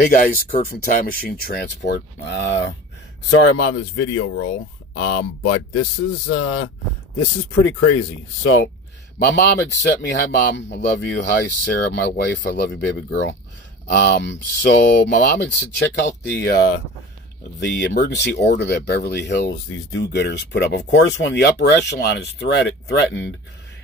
Hey guys, Kurt from Time Machine Transport. Sorry I'm on this video roll, but this is pretty crazy. So my mom had sent me, hi mom, I love you. Hi Sarah, my wife, I love you, baby girl. So my mom had said check out the emergency order that Beverly Hills, these do-gooders, put up. Of course, when the upper echelon is threatened,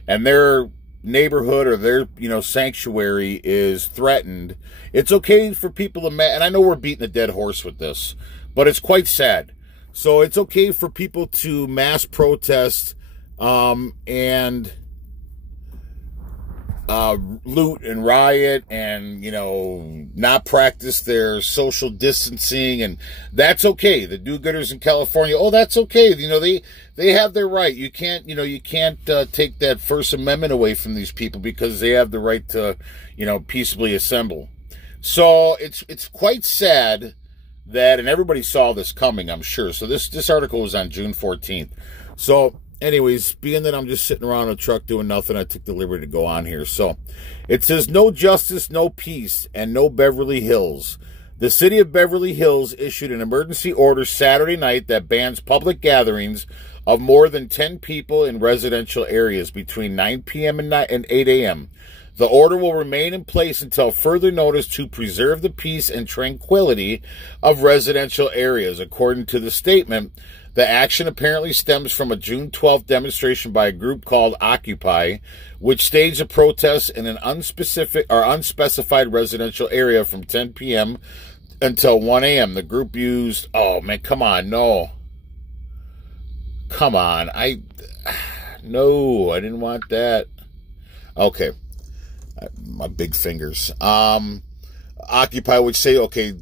and their neighborhood or their sanctuary is threatened, it's okay for people to and I know we're beating a dead horse with this, but it's quite sad. So it's okay for people to mass protest and loot and riot and not practice their social distancing, and that's okay. The do-gooders in California, oh, that's okay. They have their right. You can't take that First Amendment away from these people because they have the right to peaceably assemble. So it's quite sad that, and everybody saw this coming, I'm sure. So this article was on June 14th. So anyways, being that I'm just sitting around in a truck doing nothing, I took the liberty to go on here. So it says, no justice, no peace, and no Beverly Hills. The city of Beverly Hills issued an emergency order Saturday night that bans public gatherings of more than 10 people in residential areas between 9 p.m. and 8 a.m. The order will remain in place until further notice to preserve the peace and tranquility of residential areas. According to the statement, the action apparently stems from a June 12th demonstration by a group called Occupy, which staged a protest in an unspecified residential area from 10 p.m. until 1 a.m. The group used, oh man, come on, no. Come on, no, I didn't want that. Okay, my big fingers. Occupy would say, okay,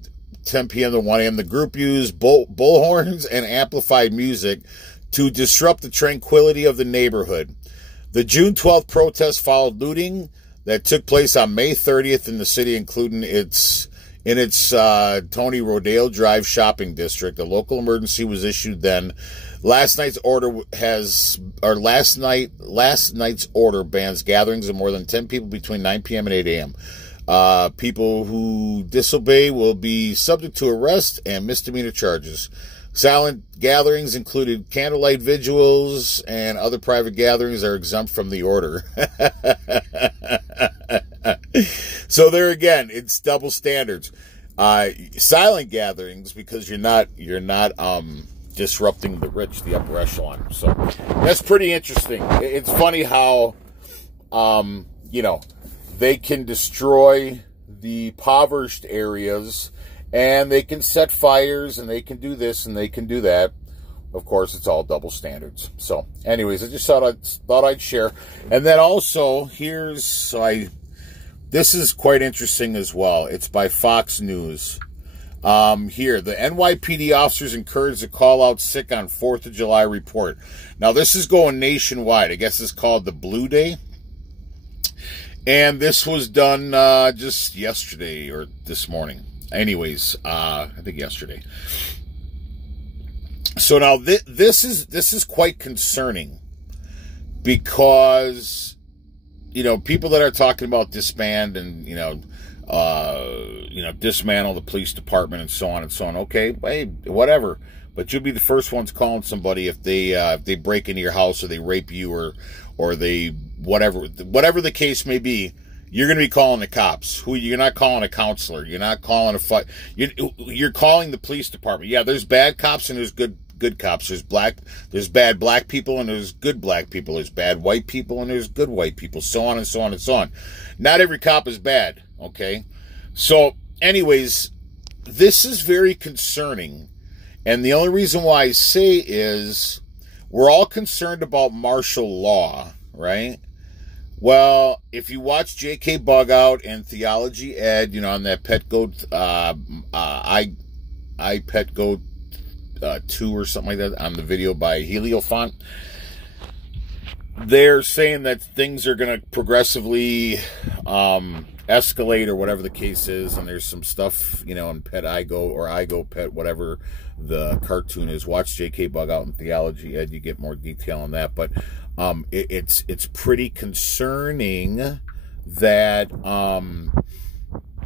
10 p.m. to 1 a.m. The group used bullhorns and amplified music to disrupt the tranquility of the neighborhood. The June 12th protest followed looting that took place on May 30th in the city, including its Tony Rodeo Drive shopping district. A local emergency was issued then. Last night's order bans gatherings of more than 10 people between 9 p.m. and 8 a.m. People who disobey will be subject to arrest and misdemeanor charges. Silent gatherings included candlelight vigils, and other private gatherings are exempt from the order. So there again, it's double standards. Silent gatherings, because you're not disrupting the rich, the upper echelon. So that's pretty interesting. It's funny how they can destroy the impoverished areas, and they can set fires, and they can do this, and they can do that. Of course, it's all double standards. So anyways, I just thought I'd share. And then also, this is quite interesting as well. It's by Fox News. Here, the NYPD officers encouraged to call out sick on 4th of July report. Now, this is going nationwide. I guess it's called the Blue Day. And this was done just yesterday or this morning. Anyways, I think yesterday. So now this is quite concerning, because people that are talking about disband and dismantle the police department and so on and so on. Okay, hey, whatever. But you'll be the first ones calling somebody if they break into your house, or they rape you, or they whatever the case may be. You're going to be calling the cops. You're not calling a counselor. You're not calling a fight. You're calling the police department. Yeah, there's bad cops and there's good cops. There's bad black people and there's good black people. There's bad white people and there's good white people. So on and so on and so on. Not every cop is bad. Okay. So, anyways, this is very concerning. And the only reason why I say is we're all concerned about martial law, right? Well, if you watch J.K. Bugout and Theology Ed, on that Pet Goat, I Pet Goat 2 or something like that, on the video by Heliofont, they're saying that things are going to progressively escalate, or whatever the case is, and there's some stuff, in Pet Igo, or Igo Pet, whatever the cartoon is. Watch J.K. Bugout and Theology Ed, you get more detail on that. But it's pretty concerning that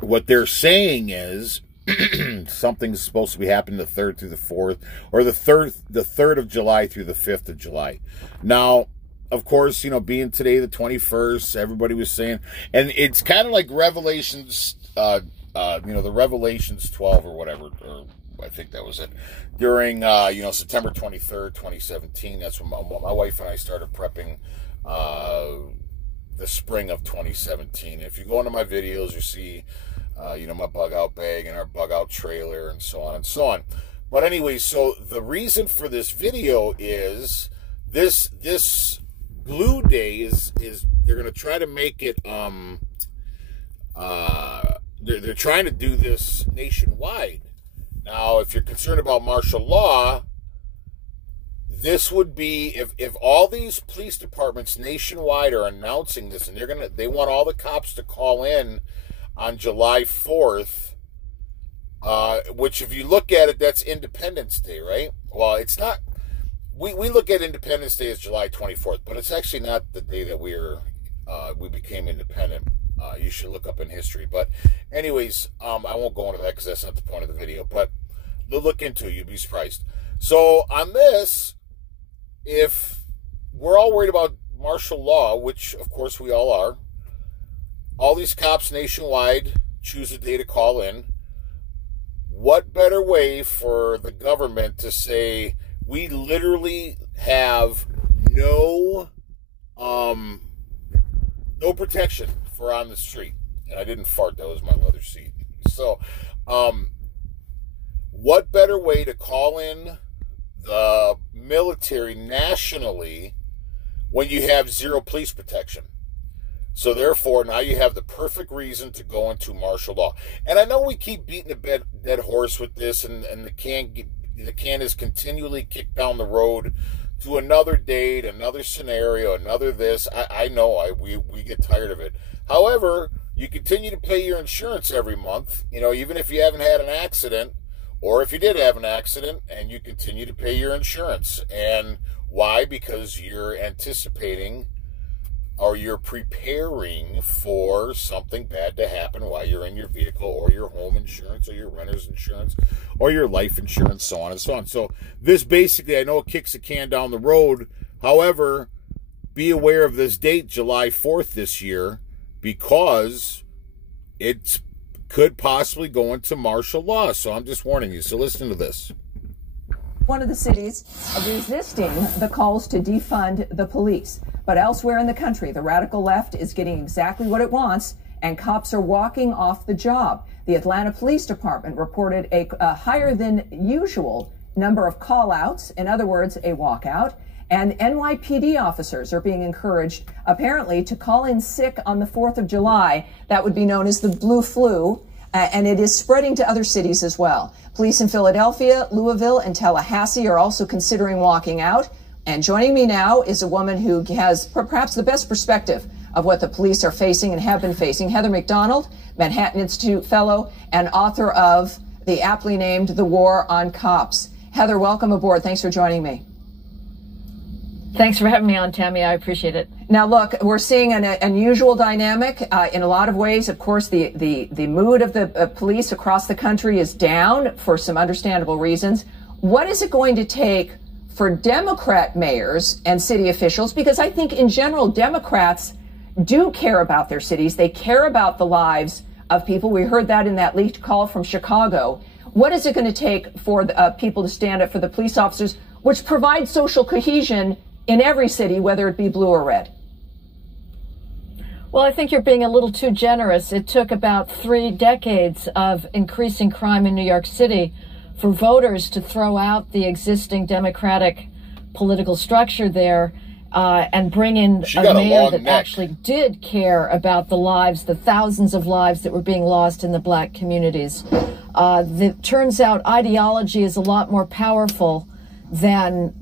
what they're saying is something's supposed to be happening the 3rd through the 4th, or the 3rd of July through the 5th of July. Now, of course, you know, being today the 21st, everybody was saying, and it's kind of like Revelations, you know, the Revelations 12 or whatever, or I think that was it, during, you know, September 23rd, 2017. That's when my wife and I started prepping the spring of 2017. If you go into my videos, you see, you know, my bug out bag and our bug out trailer and so on and so on. But anyway, so the reason for this video is this Blue Day is they're going to try to make it, they're trying to do this nationwide. Now, if you're concerned about martial law, this would be, if all these police departments nationwide are announcing this, and they want all the cops to call in on July 4th, which if you look at it, that's Independence Day, right? Well, it's not. We look at Independence Day as July 24th, but it's actually not the day that we became independent. You should look up in history. But anyways, I won't go into that because that's not the point of the video. But look into it. You'd be surprised. So on this, if we're all worried about martial law, which of course we all are, all these cops nationwide choose a day to call in. What better way for the government to say, we literally have no protection for on the street? And I didn't fart, that was my leather seat. So, what better way to call in the military nationally when you have zero police protection? So therefore, now you have the perfect reason to go into martial law. And I know we keep beating a dead horse with this, and the can is continually kicked down the road to another date, another scenario, another this. I know we get tired of it. However, you continue to pay your insurance every month, you know, even if you haven't had an accident, or if you did have an accident, and you continue to pay your insurance. And why? Because you're anticipating, or you're preparing for something bad to happen while you're in your vehicle, or your home insurance, or your renter's insurance, or your life insurance, so on and so on. So this basically, I know it kicks the can down the road. However, be aware of this date, July 4th this year, because it could possibly go into martial law. So I'm just warning you. So listen to this. One of the cities resisting the calls to defund the police. But elsewhere in the country, the radical left is getting exactly what it wants, and cops are walking off the job. The Atlanta Police Department reported a higher than usual number of call-outs, in other words, a walkout, and NYPD officers are being encouraged, apparently, to call in sick on the 4th of July. That would be known as the blue flu, and it is spreading to other cities as well. Police in Philadelphia, Louisville, and Tallahassee are also considering walking out. And joining me now is a woman who has perhaps the best perspective of what the police are facing and have been facing. Heather Mac Donald, Manhattan Institute fellow and author of the aptly named The War on Cops. Heather, welcome aboard. Thanks for joining me. Thanks for having me on, Tammy. I appreciate it. Now, look, we're seeing an unusual dynamic in a lot of ways. Of course, the mood of the police across the country is down for some understandable reasons. What is it going to take for Democrat mayors and city officials? Because I think in general, Democrats do care about their cities. They care about the lives of people. We heard that in that leaked call from Chicago. What is it going to take for people to stand up for the police officers, which provide social cohesion in every city, whether it be blue or red? Well, I think you're being a little too generous. It took about 3 decades of increasing crime in New York City for voters to throw out the existing Democratic political structure there and bring in a mayor that actually did care about the lives, the thousands of lives that were being lost in the black communities. It turns out ideology is a lot more powerful than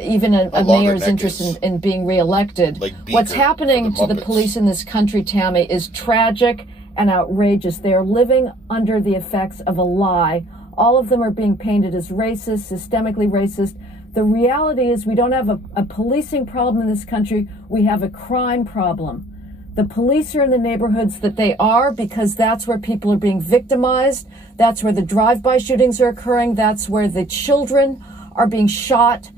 even a mayor's interest in being reelected. Like what's happening to the police in this country, Tammy, is tragic and outrageous. They are living under the effects of a lie. All of them are being painted as racist, systemically racist. The reality is we don't have a policing problem in this country. We have a crime problem. The police are in the neighborhoods that they are because that's where people are being victimized. That's where the drive-by shootings are occurring. That's where the children are being shot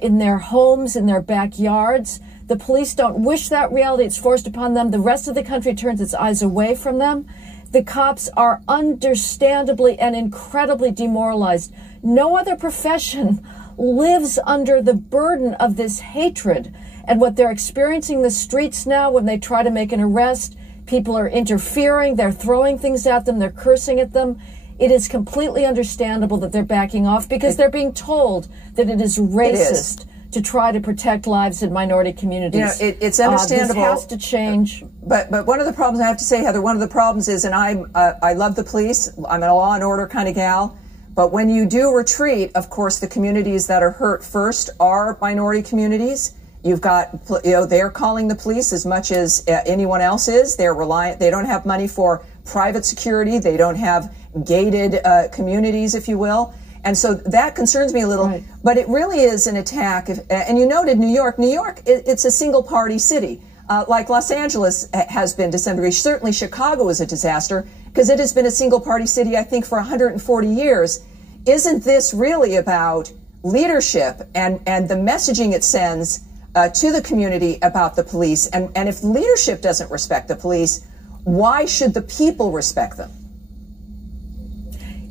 in their homes, in their backyards. The police don't wish that reality. It's forced upon them. The rest of the country turns its eyes away from them. The cops are understandably and incredibly demoralized. No other profession lives under the burden of this hatred. And what they're experiencing in the streets now when they try to make an arrest, people are interfering, they're throwing things at them, they're cursing at them. It is completely understandable that they're backing off because they're being told that it is racist to try to protect lives in minority communities. You know, it's understandable. This has to change. But one of the problems, I have to say, Heather, one of the problems is, and I love the police, I'm a law and order kind of gal, but when you do retreat, of course, the communities that are hurt first are minority communities. You've got, they're calling the police as much as anyone else is. They're reliant. They don't have money for private security. They don't have gated communities, if you will. And so that concerns me a little. Right. But it really is an attack. And you noted New York. New York, it's a single-party city, like Los Angeles has been to some degree. Certainly Chicago is a disaster because it has been a single-party city, I think, for 140 years. Isn't this really about leadership and the messaging it sends to the community about the police? And if leadership doesn't respect the police, why should the people respect them?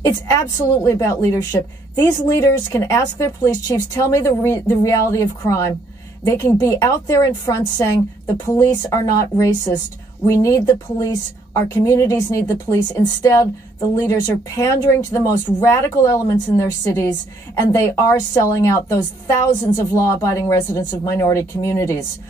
It's absolutely about leadership. These leaders can ask their police chiefs, tell me the reality of crime. They can be out there in front saying the police are not racist. We need the police. Our communities need the police. Instead, the leaders are pandering to the most radical elements in their cities, and they are selling out those thousands of law-abiding residents of minority communities.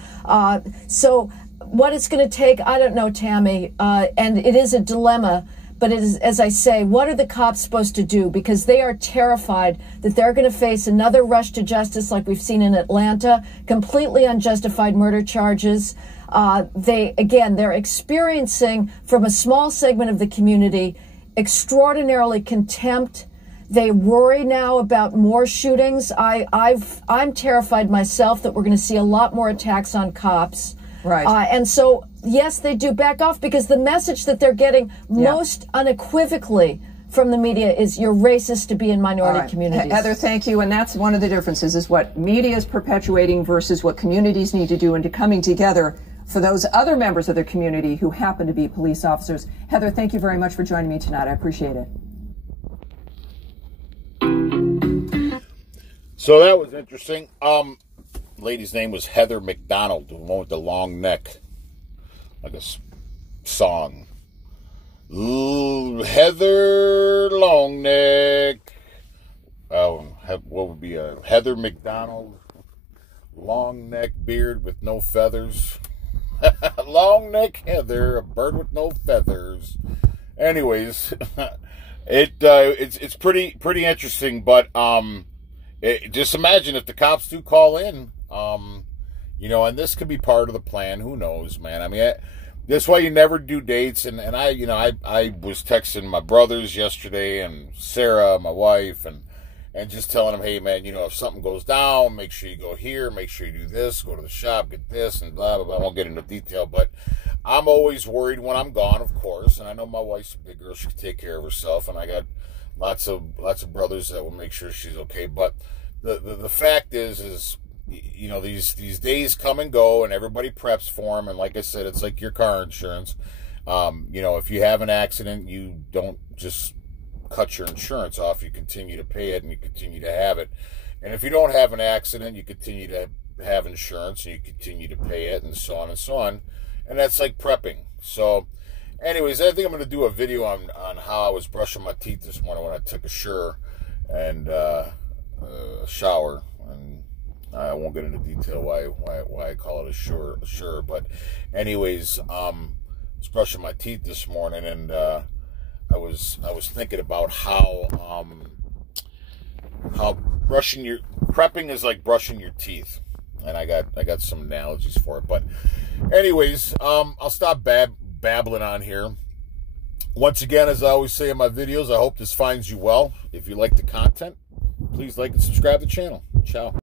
So what it's going to take, I don't know, Tammy, and it is a dilemma. But it is, as I say, what are the cops supposed to do? Because they are terrified that they're going to face another rush to justice like we've seen in Atlanta, completely unjustified murder charges. They're experiencing from a small segment of the community extraordinarily contempt. They worry now about more shootings. I'm terrified myself that we're going to see a lot more attacks on cops. Right. And so, yes, they do back off because the message that they're getting most unequivocally from the media is you're racist to be in minority communities. Heather, thank you. And that's one of the differences is what media is perpetuating versus what communities need to do and to coming together for those other members of their community who happen to be police officers. Heather, thank you very much for joining me tonight. I appreciate it. So that was interesting. Lady's name was Heather McDonald, the one with the long neck, like a song. Ooh, Heather Longneck. What would be a Heather McDonald? Long neck beard with no feathers. Long neck Heather, a bird with no feathers. Anyways, it's pretty interesting, but just imagine if the cops do call in. And this could be part of the plan. Who knows, man? I mean, that's why you never do dates. And I was texting my brothers yesterday and Sarah, my wife, and just telling them, hey, man, if something goes down, make sure you go here, make sure you do this, go to the shop, get this, and blah, blah, blah. I won't get into detail, but I'm always worried when I'm gone, of course. And I know my wife's a big girl. She can take care of herself. And I got lots of brothers that will make sure she's okay. But the fact is these days come and go, and everybody preps for them. And like I said, it's like your car insurance. If you have an accident, you don't just cut your insurance off. You continue to pay it, and you continue to have it. And if you don't have an accident, you continue to have insurance, and you continue to pay it, and so on and so on. And that's like prepping. So, anyways, I think I'm going to do a video on how I was brushing my teeth this morning when I took a shower and shower. And I won't get into detail why I call it a sure. But anyways, I was brushing my teeth this morning, and I was thinking about how prepping is like brushing your teeth, and I got some analogies for it. But anyways, I'll stop babbling on here. Once again, as I always say in my videos, I hope this finds you well. If you like the content, please like and subscribe to the channel. Ciao.